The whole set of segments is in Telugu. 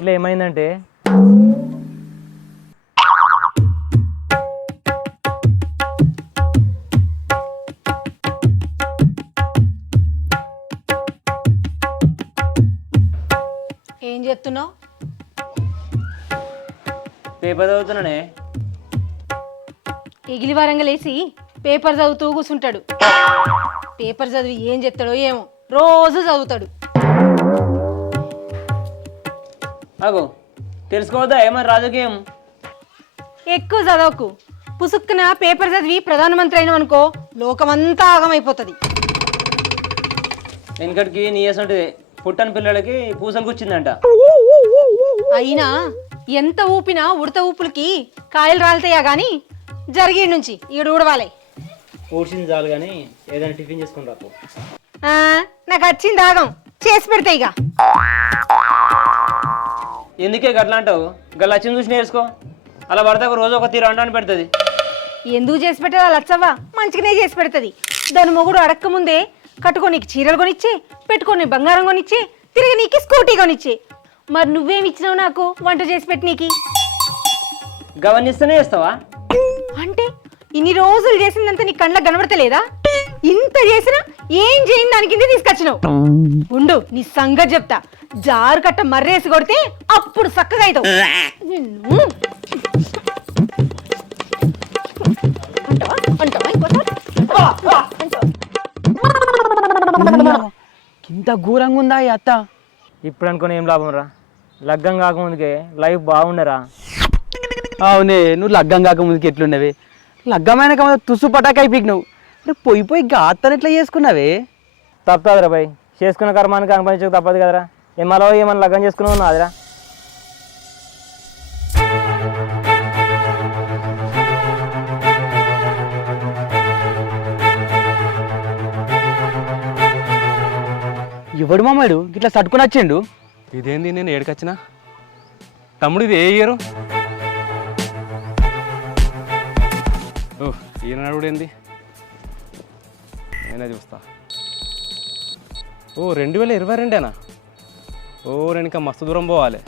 గిట్ల ఏమైందంటే ఏం చెప్తున్నావు పేపర్ చదువుతున్నానే. ఎగిలి వారంగా లేచి పేపర్ చదువుతూ కూర్చుంటాడు పేపర్ చదివి ఏం చెప్తాడో ఏమో. రోజు చదువుతాడు. అగో తెలుసుకోవద్దా ఏమని రాజకీయం? ఎక్కువ చదవకు. పుసుక్కున పేపర్ చదివి ప్రధానమంత్రి అయినావు అనుకో లోకమంతా ఆగమైపోతుంది. వెనకటికి నీ వేసినట్టు పుట్టని పిల్లలకి పూసలు కూర్చిందంట అయినా ఎంత ఊపినా ఉడత ఊపులకి కాయలు రాలుతాయా గాని జరిగి నుంచి ఈడు ఊడవాలే. ఊడ్చింది చాలు కానీ ఏదైనా టిఫిన్ చేసుకుని రాకు ఆ, నాకు వచ్చింది ఆగం. చేసి పెడతాయి ఇక. ఎందుకే గట్లా అంటావు? గల్ల వచ్చింది చూసి నేర్చుకో. అలా పడితే ఒక రోజు ఒక తీరు అంటాన్ని పెడుతుంది. ఎందుకు చేసి పెట్టదా లచ్చవ్వ మంచిగానే చేసి పెడుతుంది. దాని మొగుడు అడక్క ముందే కట్టుకోనీకి చీరలు కొనిచ్చి పెట్టుకొని బంగారం కొనిచ్చి తిరిగి నీకు స్కూటీ కొనిచ్చి. మరి నువ్వేమి ఇచ్చినావు నాకు వంట చేసి పెట్టి నీకి గమనిస్తూనే చేస్తావా? అంటే ఇన్ని రోజులు చేసిందంతా నీ కళ్ళకు కనబడతలేదా? ఇంత చేసినా ఏం చేయని దాని కింద తీసుకొచ్చినావు. ఉండు నీ సంగతి చెప్తా. జారు కట్ట మర్రేసి కొడితే అప్పుడు చక్కగా అవుతావు. నిన్ను. అంటావా? అంటావా ఇంకోసారి? అంటావా? ఇంత ఘోరంగా ఉందా ఈ అత్త? ఇప్పుడు అనుకుని ఏం లాభం రా? లగ్గం కాకముందుకే లైఫ్ బాగుండరా. అవునే నువ్వు లగ్గం కాక ముందుకి ఎట్లున్నవే లగ్గమైన తుసు పటాక అయిపోయినావు అరే పోయి పోయి ఇంకా అత్తను ఎట్లా చేసుకున్నావే? తప్పదురా భయ్ చేసుకున్న కర్మానికి అనుభవించక తప్పదు కదరా. ఏమలో ఏమన్నా లగ్గం చేసుకున్నావు నాదిరా ఎవడు మామాడు ఇట్లా సట్టుకుని వచ్చిండు? ఇదేంది నేను ఏడుకొచ్చినా? తమ్ముడు ఇది ఏ ఇయరు? ఈనాడు ఏంది నేనే చూస్తా. ఓ రెండు వేల ఇరవై రెండేనా? ఓ నేను ఇంకా మస్తు దూరం పోవాలి.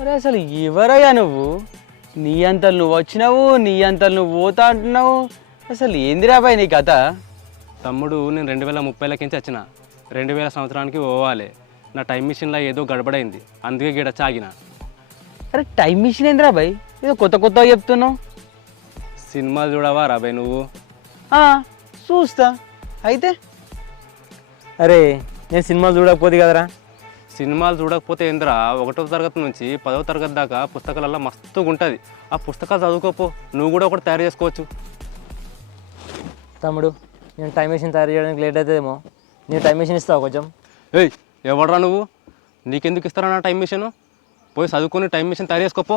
అరే అసలు ఎవరయ్యా నువ్వు? నీ అంతలు నువ్వు వచ్చినావు నీ అంతలు నువ్వు పోతా అంటున్నావు. అసలు ఏందిరా బాయ్ నీ కథ? తమ్ముడు నేను రెండు వేల ముప్పైలకించి వచ్చిన. రెండు వేల సంవత్సరానికి పోవాలి. నా టైం మిషన్లో ఏదో గడబడైంది. అందుకే గిడ చాగిన. అరే టైం మిషన్ ఏందిరా బాయ్ ఏదో కొత్త కొత్తగా చెప్తున్నావు. సినిమాలు చూడవా రాబాయ్ నువ్వు? చూస్తా. అయితే? అరే నేను సినిమాలు చూడకపోతే కదరా? సినిమాలు చూడకపోతే ఏందిరా ఒకటో తరగతి నుంచి పదో తరగతి దాకా పుస్తకాలల్లో మస్తుగా ఉంటుంది. ఆ పుస్తకాలు చదువుకోపో నువ్వు కూడా ఒకటి తయారు చేసుకోవచ్చు. తమ్ముడు నేను టైం మెషిన్ తయారు చేయడానికి లేట్ అవుతుందేమో. నేను టైం మెషిన్ ఇస్తావు కొంచెం? ఏయ్ ఎవడరా నువ్వు? నీకెందుకు ఇస్తారా నా టైం మిషన్? పోయి చదువుకొని టైం మిషన్ తయారు చేసుకోపో.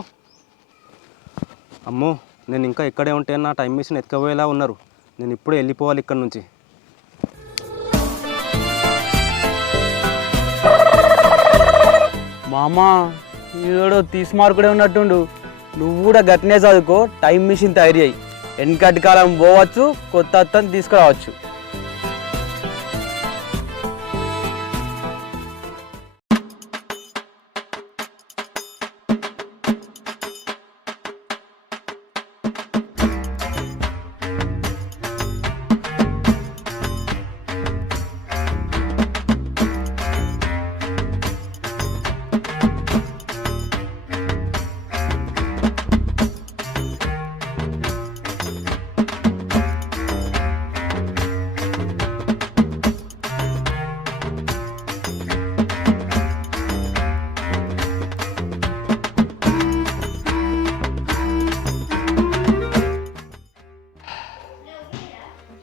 అమ్మో నేను ఇంకా ఇక్కడే ఉంటే నా టైం మిషన్ ఎత్తుకపోయేలా ఉన్నారు. నేను ఇప్పుడే వెళ్ళిపోవాలి ఇక్కడ నుంచి. మామా ఈడో తీసి మార్కుడే ఉన్నట్టుండు. నువ్వు కూడా గట్నే చదువుకో టైం మిషన్ తయారు అయ్యి వెనకటి కాలం పోవచ్చు కొత్త అత్తని తీసుకురావచ్చు.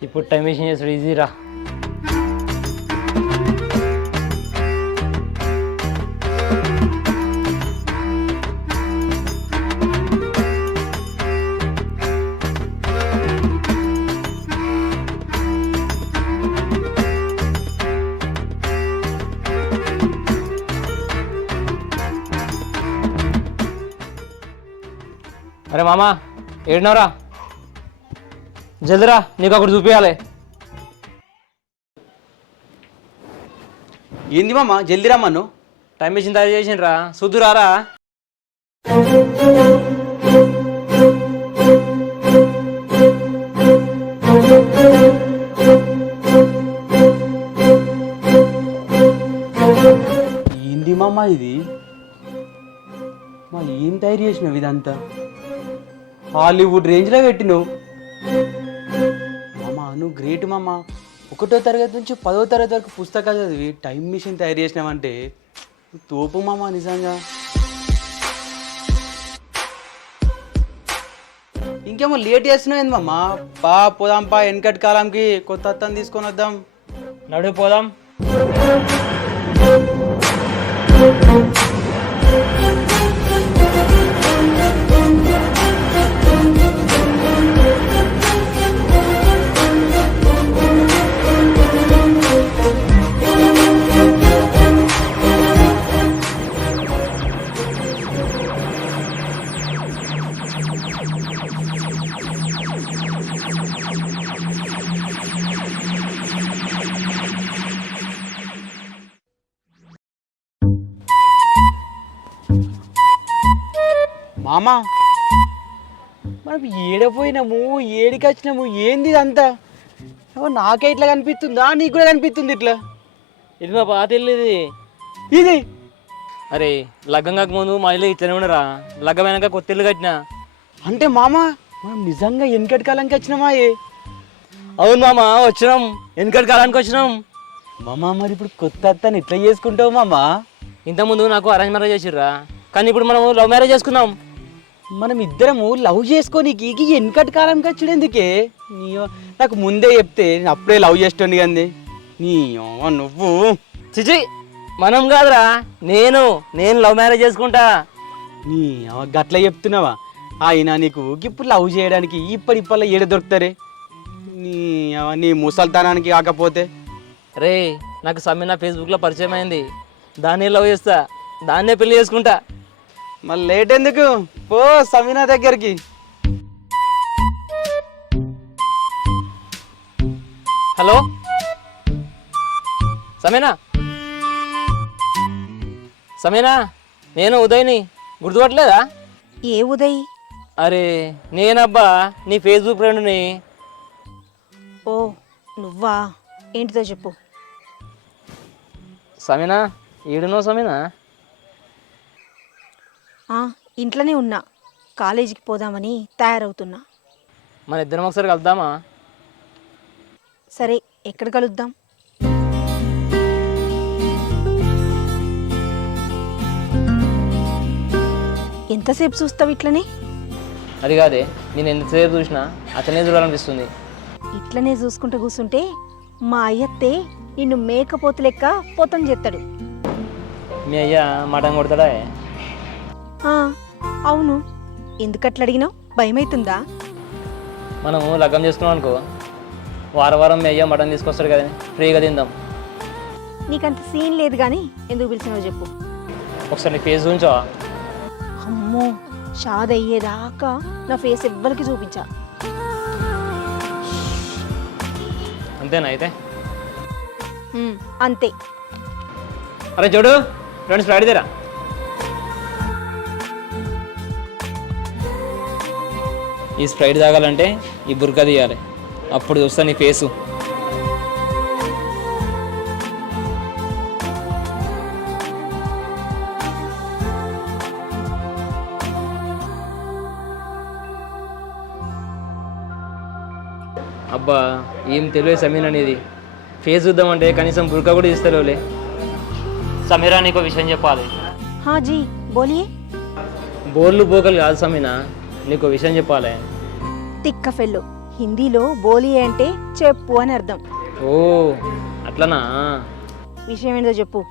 ఇప్పుడు టైం మెషిన్ చేసుడు ఈజీరా అరే మామా ఏడున్నారా జల్దిరా నీకు ఒకటి చూపించాలి ఏంది మామ జల్దీ రమ్మను టైం మిషన్ తయారు చేసిండ్రా సుద్దురారా ఏంది మామ ఇది? మా ఏం తయారు చేసినావు ఇదంతా? హాలీవుడ్ రేంజ్లో పెట్టినావు. నువ్వు గ్రేట్ మామ. ఒకటో తరగతి నుంచి పదో తరగతి వరకు పుస్తకాలు చదివి టైం మిషన్ తయారు చేసినావంటే తోపు మామ నిజంగా. ఇంకేమో లేట్ చేస్తున్నావు ఏంది మామ? పా పోదాం పా వెనకటి కాలంకి కొత్త అత్తం తీసుకొని వద్దాం. నడు పోదాం. మామా? మనం ఏడపోయినాము ఏడికి వచ్చినాము ఏంది ఇదంతా? నాకే ఇట్లా కనిపిస్తుందా? నీకు కూడా కనిపిస్తుంది ఇట్లా? ఇది మా పాత ఇల్లు ఇది? ఇది అరే లగ్గం కాకముందు మా ఇల్లు ఇట్లనే ఉండరా. లగ్గమైనాక కొత్త ఇల్లు కట్టినా. అంటే మామ మనం నిజంగా వెనకటి కాలంకి వచ్చినామా ఏ? అవును మామ వచ్చినాం. వెనకటి కాలానికి వచ్చినాం. మామ మరి ఇప్పుడు కొత్త అత్తని ఎట్లా చేసుకుంటావు మామ? ఇంతకుముందు నాకు అరేంజ్ మ్యారేజ్ చేసిర్రా. కానీ ఇప్పుడు మనం లవ్ మ్యారేజ్ చేసుకున్నాం. మనం ఇద్దరము లవ్ చేసుకోనీకి వెనకటి కాలంకి వచ్చాడు ఎందుకే నీ నాకు ముందే చెప్తే నేను అప్పుడే లవ్ చేస్తుండే కానీ నీ అవ్వ నువ్వు. చిచి మనం కాదురా. నేను నేను లవ్ మ్యారేజ్ చేసుకుంటా. నీ గట్ల చెప్తున్నావా? ఆయన నీకు ఇప్పుడు లవ్ చేయడానికి ఇప్పటి ఇప్పట్లో ఏడ దొరుకుతారే? నీ నీ ముసల్తనానికి కాకపోతే. రే నాకు సమ్మిన ఫేస్బుక్లో పరిచయం అయింది. దాన్నే లవ్ చేస్తా. దాన్నే పెళ్ళి చేసుకుంటా. మళ్ళీ లేట్ ఎందుకు? పో సమీనా దగ్గరికి. హలో? సమేనా? సమేనా నేను ఉదయ్ని గుర్తుపట్టలేదా? ఏ ఉదయ్? అరే నేనబ్బా నీ ఫేస్బుక్ ఫ్రెండ్ని ఓ నువ్వా? ఏంటిదో చెప్పు. సమీనా ఈడునో సమీనా? ఇంట్లోనే ఉన్నా. కాలేజీకి పోదామని తయారవుతున్నా. మన ఇద్దరం ఒకసారి కలుద్దామా? సరే ఎక్కడ కలుద్దాం? ఎంతసేపు చూస్తావు ఇట్లనే? అది కాదే నేను ఎంతసేపు చూసినా అతనే చూడాలనిపిస్తుంది. ఇట్లనే చూసుకుంటూ కూర్చుంటే మా అయ్యత్తే నిన్ను మేకపోతు లెక్క పోతం చేస్తాడు మీ అయ్యా మటన్ కొడతాడా? అవును. ఎందుకట్లా అడిగినావు భయమైతుందా? మనము లగ్గం చేసుకున్నాం అనుకో. వారం వారం అయ్యా మటన్ తీసుకొస్తాడు కదా. ఫ్రీగా తిందాం. నీకంత సీన్ లేదు కానీ ఎందుకు పిలిచినావు చెప్పు. ఒకసారి నీ ఫేస్ చూపించావా అమ్మో షాద్ అయ్యేదాకా నా ఫేస్ ఎవ్వరికి చూపించా. అంతేనా అయితే? అంతే. అరే చూడు రెండు స్ప్రైడ్ ఈ స్ప్రైట్ తాగాలంటే ఈ బుర్కా తీయాలి. అప్పుడు చూస్తా నీ ఫేసు. అబ్బా ఏం తెలియదు సమీర్ అనేది. ఫేస్ చూద్దామంటే కనీసం బుర్కా కూడా తీస్తలేవులే. సమీరా నీకు విషయం చెప్పాలి. హా జీ బోలియే. బోర్లు బోకలు కాదు సమీనా నీకు విషయం చెప్పాలి. తిక్క ఫెల్లో. హిందీలో బోలియే అంటే చెప్పు అని అర్థం. ఓ అట్లనా? విషయం ఏంటో చెప్పు.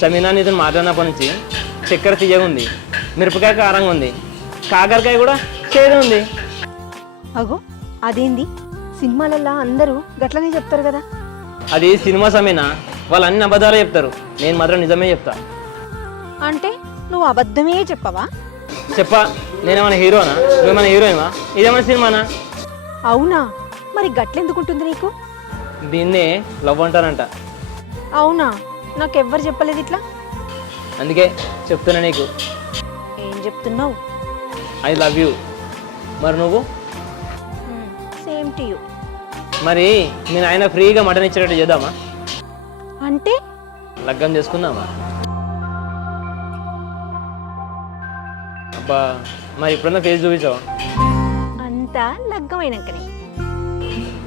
సమీనా నీతో మాట్లాడినప్పటి నుంచి చక్కెర తీయగా ఉంది మిరపకాయ కారంగా ఉంది కాకరకాయ కూడా చేదు ఉంది. అగో అదేంది? సినిమాలల్లో అందరూ గట్లనే చెప్తారు కదా. అది సినిమా సమీనా వాళ్ళు అన్ని అబద్ధాలే చెప్తారు. నేను మాత్రం నిజమే చెప్తా. అంటే నువ్వు అబద్ధమే చెప్పవా? చెప్పా. నేనేమైనా హీరోనా? నువ్వేమైనా హీరోయినా? ఇదేమైనా సినిమానా? అవునా? మరి గట్లెందుకుంటుంది నీకు? దీన్నే లవ్ అంటారంట. అవునా? నాకు ఎవ్వరు చెప్పలేదు ఇట్లా? అందుకే చెప్తున్నా నీకు. ఏం చెప్తున్నావు? I love you. మరి నువ్వు? Same to you. మరి మీ నాయన ఫ్రీగా మటన్ ఇచ్చేటట్టు చేద్దామా? అంటే? లగ్గం చేసుకుందామా? అబ్బా. మరి ఇప్పుడన్నా ఫేస్ చూపించావా? అంతా లగ్గమైనాకనే.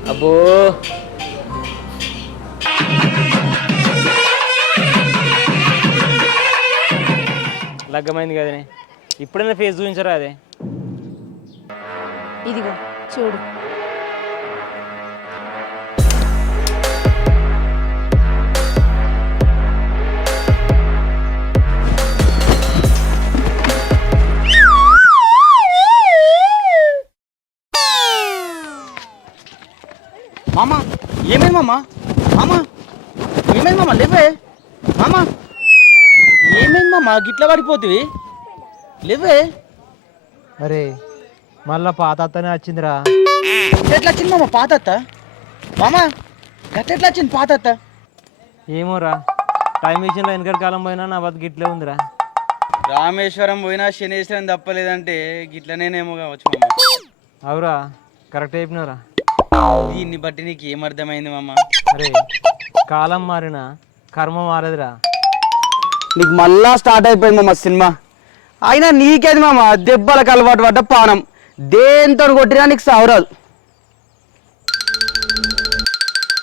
అబ్బో! లగ్గమైంది కదనే. ఇప్పుడైనా ఫేస్ చూపించరా అదే? ఇదిగో చూడు. మామ ఏమైంది మామ? మామ ఏమైంది మామ? లేవే. మామ ఏమైంది మామ? గిట్ల పడిపోతుంది లేవే. అరే మళ్ళా పాత అత్తనే వచ్చిందిరా. ఎట్లా వచ్చింది మామ పాత అత్త? మామ గట్ల ఎట్లా వచ్చింది పాత అత్త? ఏమోరా టైం విషయంలో వెనకటి కాలం పోయినా నా బతుకు ఇట్లే ఉందిరా. రామేశ్వరం పోయినా శనేశ్వరం తప్పలేదంటే గిట్లనేనేమో కావచ్చు మామ. అవురా కరెక్ట్ అయిపోయినవురా దీన్ని బట్టి నీకు ఏం అర్థమైంది మామ? అరే కాలం మారినా కర్మ మారదురా. నీకు మళ్ళా స్టార్ట్ అయిపోయింది మామ సినిమా. అయినా నీకేది మామ? దెబ్బలకు అలవాటు పడ్డ పానం. దేంతో కొట్టినా నీకు సావరాదు.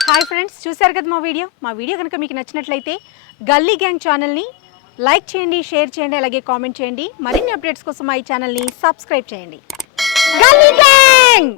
హాయ్ ఫ్రెండ్స్ చూశారు కదా మా వీడియో? మా వీడియో కనుక మీకు నచ్చినట్లయితే గల్లీ గ్యాంగ్ ఛానల్ని లైక్ చేయండి షేర్ చేయండి అలాగే కామెంట్ చేయండి. మరిన్ని అప్డేట్స్ కోసం మా ఈ ఛానల్ని సబ్స్క్రైబ్ చేయండి. గల్లీ గ్యాంగ్!